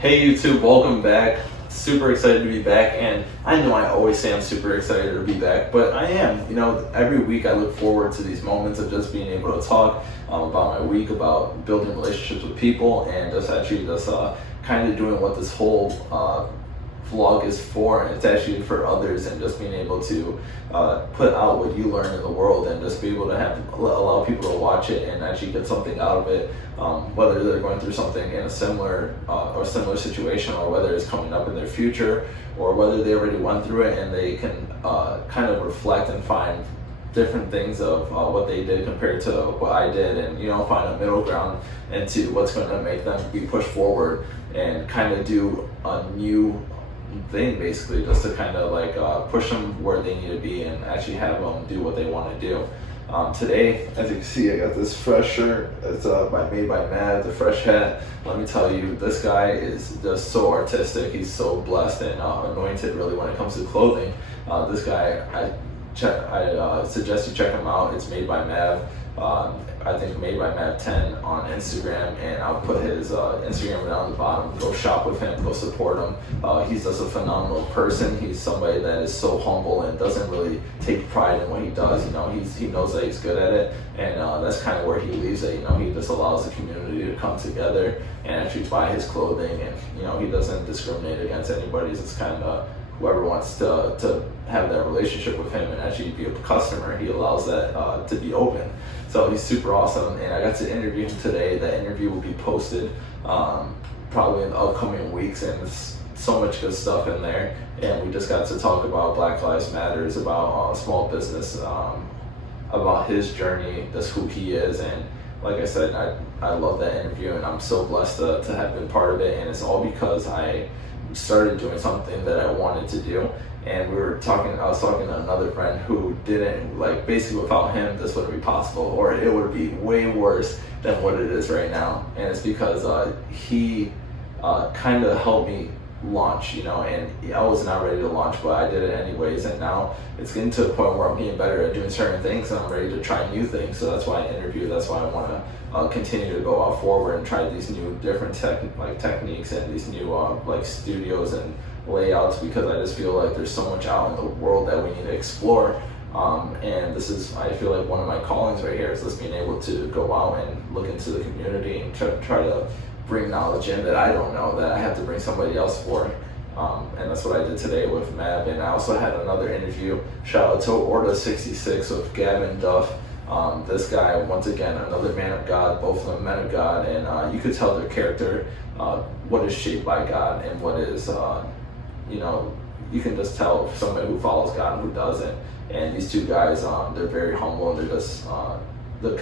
Hey YouTube, welcome back. Super excited to be back, and I know I always say I'm super excited to be back, but I am. Every week I look forward to these moments of just being able to talk about my week, about building relationships with people, and just actually just kind of doing what this whole vlog is for, and it's actually for others, and just being able to put out what you learn in the world, and just be able to allow people to watch it and actually get something out of it, whether they're going through something in a similar situation, or whether it's coming up in their future, or whether they already went through it and they can kind of reflect and find different things of what they did compared to what I did, and find a middle ground into what's going to make them be pushed forward and kind of do a new thing, basically, just to kind of push them where they need to be and actually have them do what they want to do. Today, as you can see, I got this fresh shirt. It's made by Mav, the fresh hat. Let me tell you, this guy is just so artistic. He's so blessed and anointed, really, when it comes to clothing. This guy, I suggest you check him out. It's made by Mav. I think made by Mav10 on Instagram, and I'll put his Instagram down the bottom. Go shop with him, go support him. He's just a phenomenal person. He's somebody that is so humble and doesn't really take pride in what he does. He knows that he's good at it, and that's kind of where he leaves it. He just allows the community to come together and actually buy his clothing, and he doesn't discriminate against anybody. It's kind of whoever wants to have that relationship with him and actually be a customer, he allows that to be open. So he's super awesome, and I got to interview him today. That interview will be posted probably in the upcoming weeks, and there's so much good stuff in there. And we just got to talk about Black Lives Matters, about small business, about his journey, just who he is. And like I said, I love that interview, and I'm so blessed to have been part of it. And it's all because I started doing something that I wanted to do. And I was talking to another friend who didn't, basically without him this wouldn't be possible, or it would be way worse than what it is right now. And it's because he kind of helped me launch, and I was not ready to launch, but I did it anyways. And now it's getting to the point where I'm getting better at doing certain things, and I'm ready to try new things. So that's why I interview. That's why I want to continue to go out forward and try these new different techniques and these new studios and layouts, because I just feel like there's so much out in the world that we need to explore. And this is, I feel like, one of my callings right here is just being able to go out and look into the community and try to bring knowledge in that I don't know, that I have to bring somebody else for. And that's what I did today with Mav. And I also had another interview, shout out to Orda66 with Gavin Duff. This guy, once again, another man of God, both of them men of God, and you could tell their character, what is shaped by God, and what is, you can just tell somebody who follows God and who doesn't. And these two guys, they're very humble, and they're just,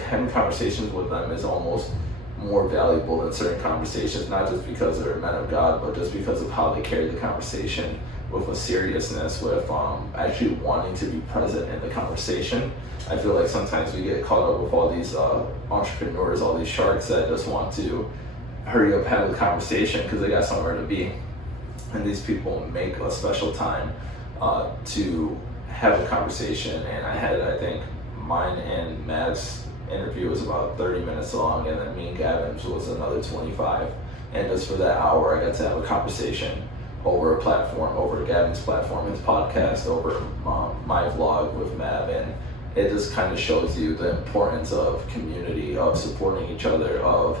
having conversations with them is almost more valuable than certain conversations, not just because they're men of God, but just because of how they carry the conversation with a seriousness, with actually wanting to be present in the conversation. I feel like sometimes we get caught up with all these entrepreneurs, all these sharks that just want to hurry up, have the conversation because they got somewhere to be. And these people make a special time to have a conversation. And I think mine and Mav's interview was about 30 minutes long, and then me and Gavin's was another 25. And just for that hour, I got to have a conversation over a platform, over Gavin's platform, his podcast, over my vlog with Mav. And it just kind of shows you the importance of community, of supporting each other, of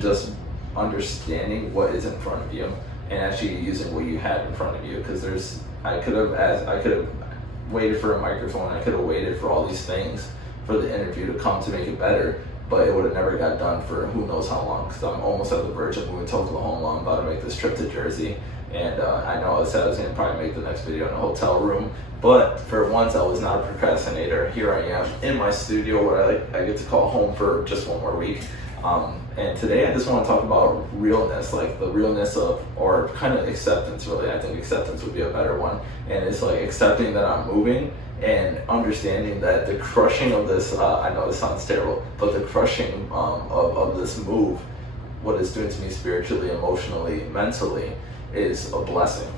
just understanding what is in front of you and actually using what you have in front of you. Because I could have waited for a microphone, I could have waited for all these things for the interview to come to make it better, but it would have never got done for who knows how long, because I'm almost at the verge of moving to Oklahoma. I'm about to make this trip to Jersey, and I know I said I was going to probably make the next video in a hotel room, but for once I was not a procrastinator. Here I am in my studio, where I get to call home for just one more week. And today I just want to talk about realness, like the realness of, or kind of acceptance, really. I think acceptance would be a better one. And it's like accepting that I'm moving, and understanding that the crushing of this, I know this sounds terrible, but the crushing of this move, what it's doing to me spiritually, emotionally, mentally, is a blessing.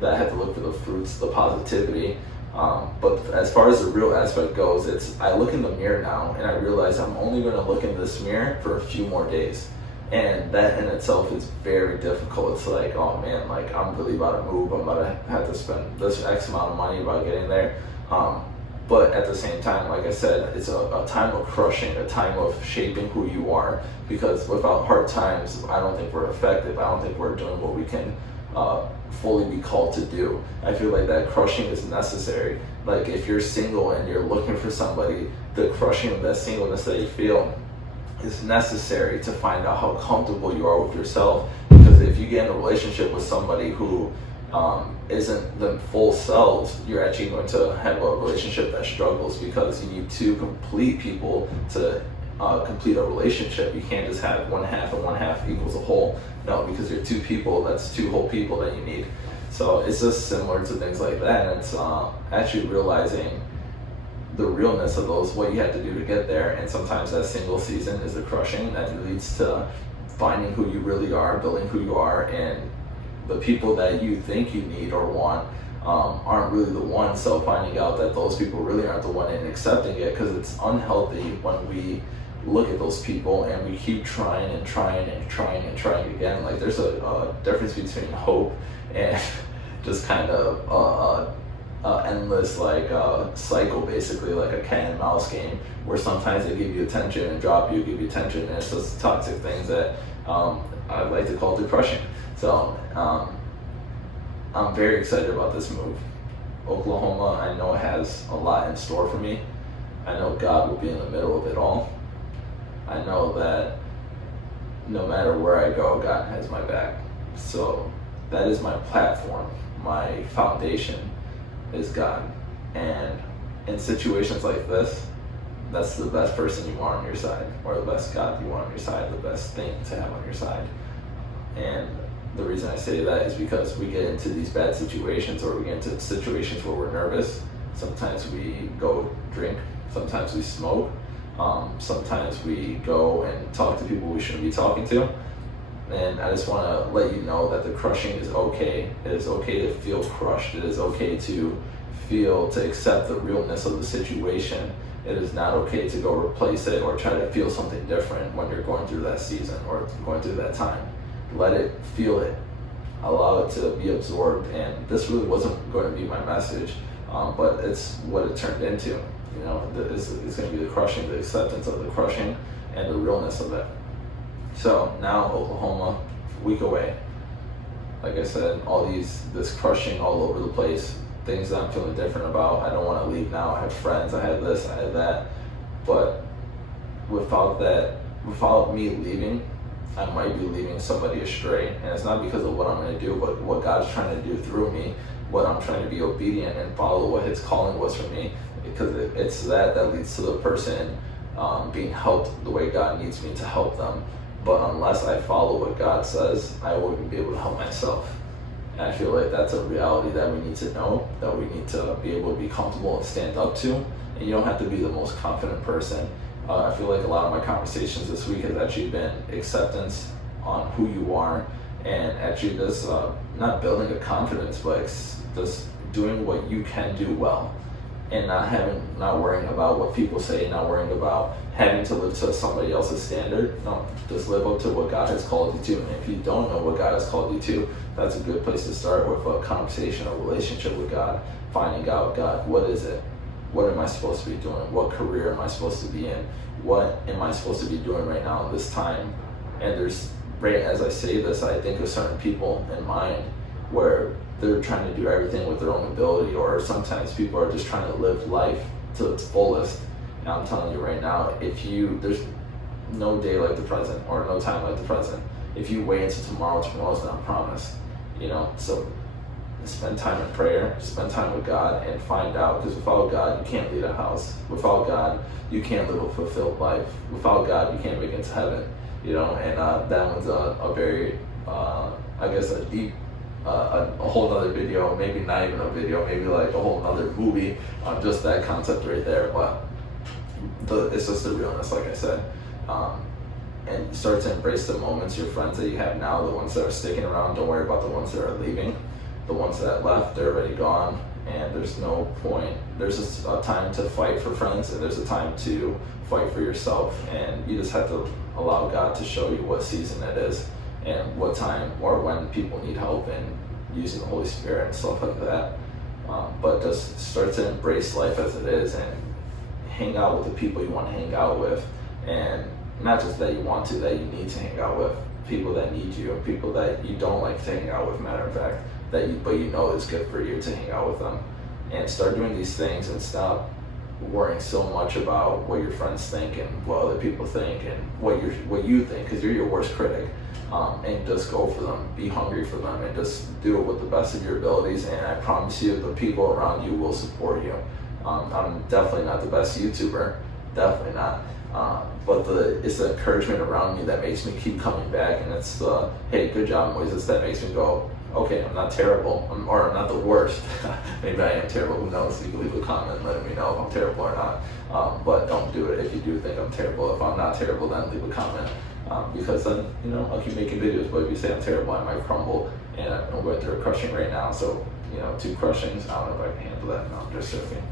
That I have to look for the fruits, the positivity. But as far as the real aspect goes, I look in the mirror now, and I realize I'm only going to look in this mirror for a few more days. And that in itself is very difficult. It's like, oh man, like I'm really about to move. I'm about to have to spend this X amount of money about getting there. But at the same time, like I said, it's a time of crushing, a time of shaping who you are. Because without hard times, I don't think we're effective. I don't think we're doing what we can fully be called to do. I feel like that crushing is necessary. Like if you're single and you're looking for somebody, the crushing of that singleness that you feel is necessary to find out how comfortable you are with yourself. Because if you get in a relationship with somebody who isn't them full selves, you're actually going to have a relationship that struggles, because you need two complete people to complete a relationship. You can't just have one half and one half equals a whole. No, because you're two people, that's two whole people that you need. So it's just similar to things like that. And it's actually realizing the realness of those, what you have to do to get there. And sometimes that single season is the crushing that leads to finding who you really are, building who you are, and the people that you think you need or want aren't really the ones. So finding out that those people really aren't the one, and accepting it, because it's unhealthy when we look at those people and we keep trying and trying and trying and trying again. Like there's a difference between hope and just kind of endless like cycle, basically like a cat and mouse game, where sometimes they give you attention and drop you, give you attention, and it's just toxic things that I like to call depression. So I'm very excited about this move. Oklahoma, I know it has a lot in store for me. I know God will be in the middle of it all. I know that no matter where I go, God has my back. So that is my platform. My foundation is God. And in situations like this, that's the best person you want on your side, or the best God you want on your side, the best thing to have on your side. And the reason I say that is because we get into these bad situations, or we get into situations where we're nervous. Sometimes we go drink, sometimes we smoke, sometimes we go and talk to people we shouldn't be talking to. And I just want to let you know that the crushing is okay. It is okay to feel crushed. It is okay to accept the realness of the situation. It is not okay to go replace it or try to feel something different when you're going through that season or going through that time. Let it, feel it, allow it to be absorbed. And this really wasn't going to be my message, but it's what it turned into. You know, it's going to be the crushing, the acceptance of the crushing, and the realness of it. So now Oklahoma, week away. Like I said, this crushing all over the place, things that I'm feeling different about. I don't want to leave now. I have friends, I had this, I had that. But without me leaving, I might be leaving somebody astray. And it's not because of what I'm going to do, but what God's trying to do through me, what I'm trying to be obedient and follow what His calling was for me. Because it's that leads to the person being helped the way God needs me to help them. But unless I follow what God says, I wouldn't be able to help myself. And I feel like that's a reality that we need to know, that we need to be able to be comfortable and stand up to. And you don't have to be the most confident person. I feel like a lot of my conversations this week has actually been acceptance on who you are, and actually just not building a confidence, but just doing what you can do well. And not worrying about what people say, not worrying about having to live to somebody else's standard. No, just live up to what God has called you to. And if you don't know what God has called you to, that's a good place to start with a conversation, a relationship with God, finding out, God, what is it? What am I supposed to be doing? What career am I supposed to be in? What am I supposed to be doing right now in this time? And right as I say this, I think of certain people in mind where they're trying to do everything with their own ability, or sometimes people are just trying to live life to its fullest. And I'm telling you right now, there's no day like the present, or no time like the present. If you wait until tomorrow's not promised. You know, so spend time in prayer, spend time with God, and find out, because without God, you can't lead a house. Without God, you can't live a fulfilled life. Without God, you can't make it to heaven. You know, and that one's a very, I guess, a deep, a whole nother video, maybe not even a video, maybe like a whole nother movie on just that concept right there. But it's just the realness, like I said. And start to embrace the moments, your friends that you have now, the ones that are sticking around. Don't worry about the ones that are leaving. The ones that left, they're already gone. and there's no point. There's just a time to fight for friends, and there's a time to fight for yourself, and you just have to allow God to show you what season it is and what time or when people need help, and using the Holy Spirit and stuff like that. But just start to embrace life as it is and hang out with the people you want to hang out with, and not just that you want to, that you need to hang out with. People that need you, people that you don't like to hang out with, matter of fact, but you know it's good for you to hang out with them. And start doing these things and stop worrying so much about what your friends think and what other people think and what you think, because you're your worst critic. And just go for them, be hungry for them, and just do it with the best of your abilities, and I promise you the people around you will support you. I'm definitely not the best YouTuber, definitely not. But it's the encouragement around me that makes me keep coming back, and it's the, hey, good job, Moises, that makes me go, okay, I'm not terrible, or I'm not the worst. Maybe I am terrible, who knows? You can leave a comment letting me know if I'm terrible or not. But don't do it if you do think I'm terrible. If I'm not terrible, then leave a comment. Because then, I'll keep making videos, but if you say I'm terrible, I might crumble, and I'm going through a crushing right now, so, 2 crushings, I don't know if I can handle that. No, I'm just joking.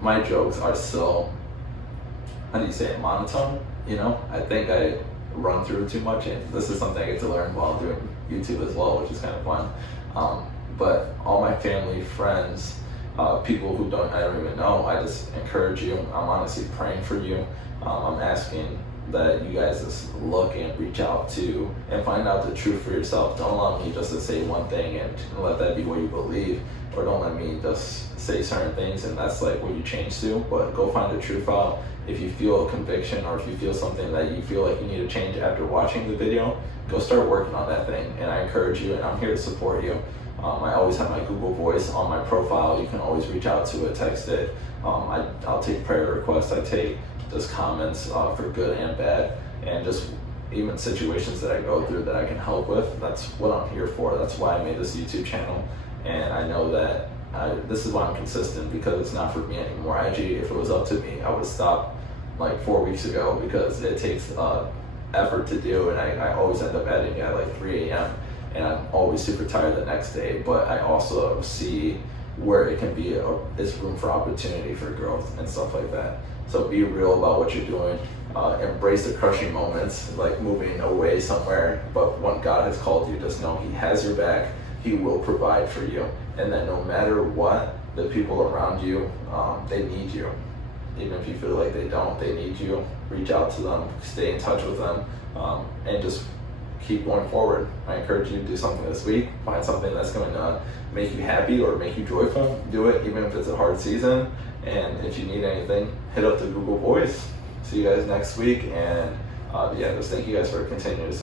My jokes are so, how do you say it, monotone? I think I run through too much, and this is something I get to learn while doing YouTube as well, which is kind of fun. But all my family, friends, people who I don't even know, I just encourage you. I'm honestly praying for you. I'm asking that you guys just look and reach out to and find out the truth for yourself. Don't allow me just to say one thing and let that be what you believe, or don't let me just say certain things and that's like what you change to. But go find the truth out. If you feel a conviction, or if you feel something that you feel like you need to change after watching the video, go start working on that thing, and I encourage you, and I'm here to support you. I always have my Google Voice on my profile. You can always reach out to it, text it. I'll take prayer requests. I take just comments for good and bad, and just even situations that I go through that I can help with. That's what I'm here for. That's why I made this YouTube channel, and I know that this is why I'm consistent, because it's not for me anymore. IG, if it was up to me, I would stop like 4 weeks ago, because it takes effort to do, and I always end up editing at like 3 a.m. and I'm always super tired the next day. But I also see where it can be it's room for opportunity for growth and stuff like that. So be real about what you're doing. Embrace the crushing moments, like moving away somewhere. But when God has called you, just know He has your back. He will provide for you, and that no matter what, the people around you, they need you. Even if you feel like they don't, they need you. Reach out to them, stay in touch with them, and just keep going forward. I encourage you to do something this week. Find something that's going to make you happy or make you joyful. Do it, even if it's a hard season. And if you need anything, hit up the Google Voice. See you guys next week. And just thank you guys for continuing to